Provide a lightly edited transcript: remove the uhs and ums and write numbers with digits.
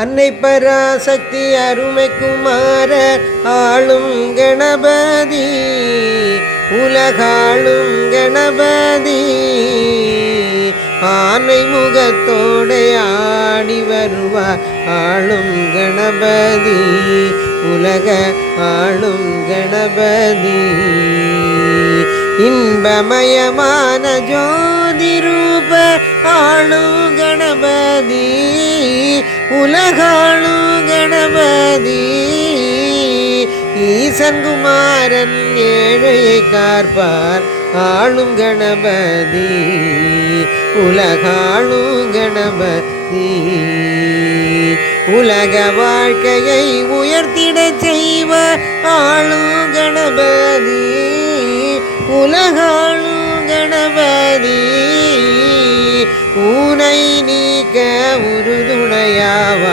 அன்னை பராசக்தி அருமை குமார ஆளும் கணபதி உலகாளும் கணபதி ஆனை முகத்தோடு ஆடி வருவார் ஆளும் கணபதி உலக ஆளும் கணபதி இன்பமயமான ஜோதி ரூப ஆளும் கணபதி உலகாளும் கணபதி ஈசன் குமாரன் ஏழையை காப்பார் ஆளும் கணபதி உலகாளும் கணபதி உலக வாழ்க்கையை உயர்த்திடச் செய்வ ஆளும் கணபதி உலகாளும் கணபதி ஊனை நீக்க உறுதுணையாவ